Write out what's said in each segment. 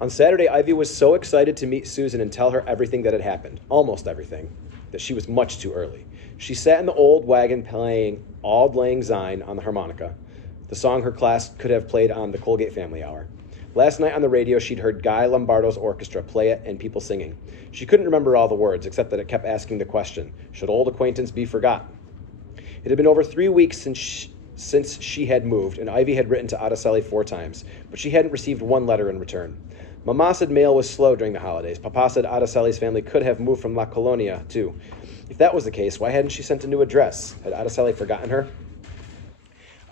On Saturday, Ivy was so excited to meet Susan and tell her everything that had happened, almost everything, that she was much too early. She sat in the old wagon playing Auld Lang Syne on the harmonica, the song her class could have played on the Colgate Family Hour. Last night on the radio, she'd heard Guy Lombardo's orchestra play it and people singing. She couldn't remember all the words, except that it kept asking the question, should old acquaintance be forgot? It had been over 3 weeks since she had moved, and Ivy had written to Araceli 4 times, but she hadn't received one letter in return. Mama said mail was slow during the holidays. Papa said Araceli's family could have moved from La Colonia, too. If that was the case, why hadn't she sent a new address? Had Araceli forgotten her?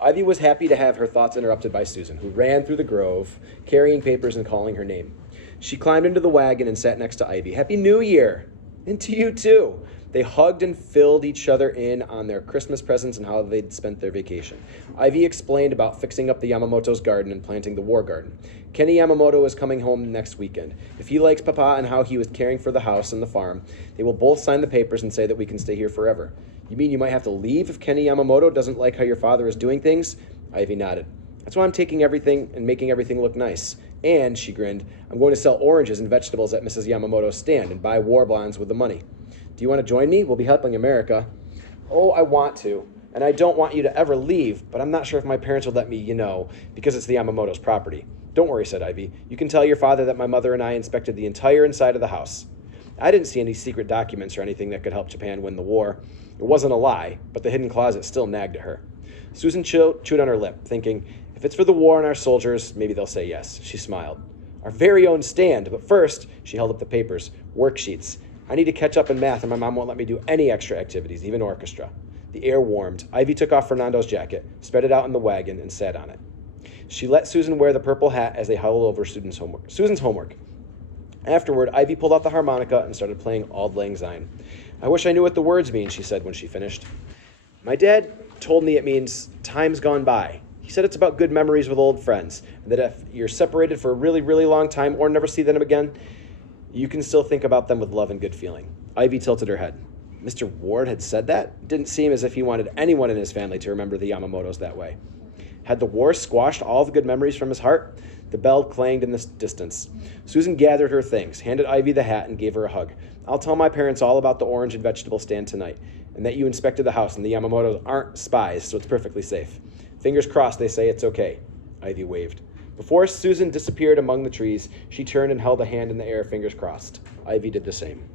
Ivy was happy to have her thoughts interrupted by Susan, who ran through the grove, carrying papers and calling her name. She climbed into the wagon and sat next to Ivy. Happy New Year! And to you, too! They hugged and filled each other in on their Christmas presents and how they'd spent their vacation. Ivy explained about fixing up the Yamamoto's garden and planting the war garden. Kenny Yamamoto is coming home next weekend. If he likes Papa and how he was caring for the house and the farm, they will both sign the papers and say that we can stay here forever. You mean you might have to leave if Kenny Yamamoto doesn't like how your father is doing things? Ivy nodded. That's why I'm taking everything and making everything look nice. And, she grinned, I'm going to sell oranges and vegetables at Mrs. Yamamoto's stand and buy war bonds with the money. Do you want to join me? We'll be helping America. Oh, I want to. And I don't want you to ever leave, but I'm not sure if my parents will let me, because it's the Yamamoto's property. Don't worry, said Ivy. You can tell your father that my mother and I inspected the entire inside of the house. I didn't see any secret documents or anything that could help Japan win the war. It wasn't a lie, but the hidden closet still nagged at her. Susan chewed on her lip, thinking, if it's for the war and our soldiers, maybe they'll say yes. She smiled. Our very own stand, but first, she held up the papers, worksheets. I need to catch up in math, and my mom won't let me do any extra activities, even orchestra. The air warmed. Ivy took off Fernando's jacket, spread it out in the wagon, and sat on it. She let Susan wear the purple hat as they huddled over Susan's homework. Afterward, Ivy pulled out the harmonica and started playing Auld Lang Syne. I wish I knew what the words mean, she said when she finished. My dad told me it means time's gone by. He said it's about good memories with old friends, and that if you're separated for a really, really long time or never see them again, you can still think about them with love and good feeling. Ivy tilted her head. Mr. Ward had said that? It didn't seem as if he wanted anyone in his family to remember the Yamamotos that way. Had the war squashed all the good memories from his heart? The bell clanged in the distance. Susan gathered her things, handed Ivy the hat, and gave her a hug. I'll tell my parents all about the orange and vegetable stand tonight, and that you inspected the house and the Yamamotos aren't spies, so it's perfectly safe. Fingers crossed they say it's okay. Ivy waved. Before Susan disappeared among the trees, she turned and held a hand in the air, fingers crossed. Ivy did the same.